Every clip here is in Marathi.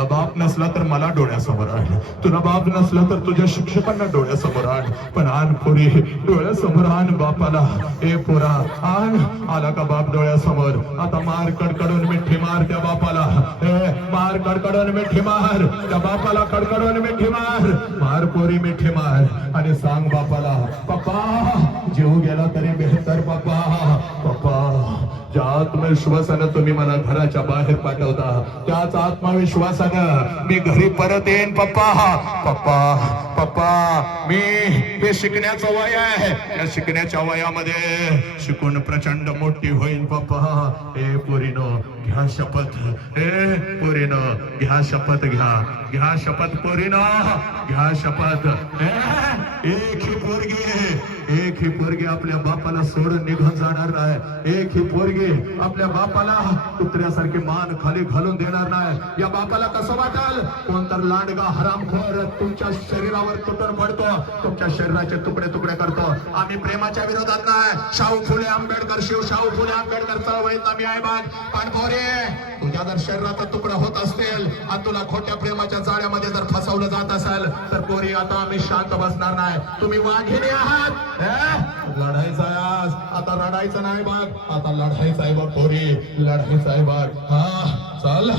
तुला बाप नसला तर मला डोळ्यासमोर आण, तुला बाप नसला तर तुझ्या शिक्षकांना डोळ्यासमोर आण, पण आण पोरी डोळ्यासमोर आण बापाला. ए पोरा आण. आला का बाप डोळ्यासमोर? आता मार कडकडून मिठी मार त्या बापाला. मार कडकडून मिठी मार त्या बापाला, कडकडून मिठी मार. मार पोरी मिठी मार आणि सांग बापाला, पप्पा जीव गेला तरी बेहतर पप्पा. पप्पा ज्या आत्मविश्वासानं तुम्ही मला घराच्या बाहेर पाठवता त्याच आत्मविश्वासानं मी घरी परत येईन पप्पा. पप्पा पप्पा मी हे शिकण्याचं वय आहे, या शिकण्याच्या वयामध्ये शिकून प्रचंड मोठी होईन पप्पा. ए पोरीनो घ्या शपथ, ए पोरीनो घ्या शपथ, घ्या शपथ पोरीनो, घ्या शपथ. एक ही पोरगी आपल्या बापाला सोडून निघून जाणार नाही. एक ही पोरगी आपल्या बापाला कुत्र्यासारखी मान खाली घालून देणार नाही. या बापाला कसं वाटेल? कोणतर लांडगा हरामखोर तुमच्या शरीरावर तुटून पडतो, तुमच्या शरीराचे तुकडे तुकडे करतो. आम्ही प्रेमाच्या विरोधात नाही. शाहू फुले आंबेडकर, शाहू फुले आंबेडकर चळवळीचा मी आहे बाग. पण पोरे तुझ्या जर शरीराचा तुकडा होत असतील आणि तुला खोट्या प्रेमाच्या जाळ्यामध्ये जर फसवलं जात असेल तर पोरी आता आम्ही शांत बसणार नाही. तुम्ही वाघिणी आहात. लढायचं आहे आज, आता रडायचं नाही बघ, आता लढायचं आहे बघ पोरी, लढायचं आहे बघ. हा चल.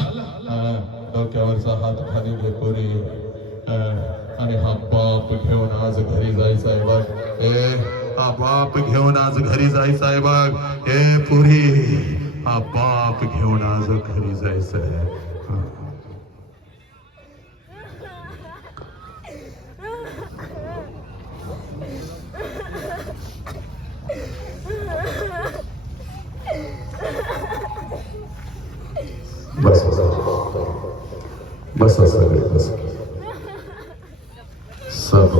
डोक्यावरचा हात खाली घे पोरी आणि हा बाप घेऊन आज घरी जायचं आहे बघ. हा बाप घेऊन आज घरी जायचं आहे बघ. ए पोरी हा बाप घेऊन आज घरी जायचं आहे. बस बस सगळे बस सब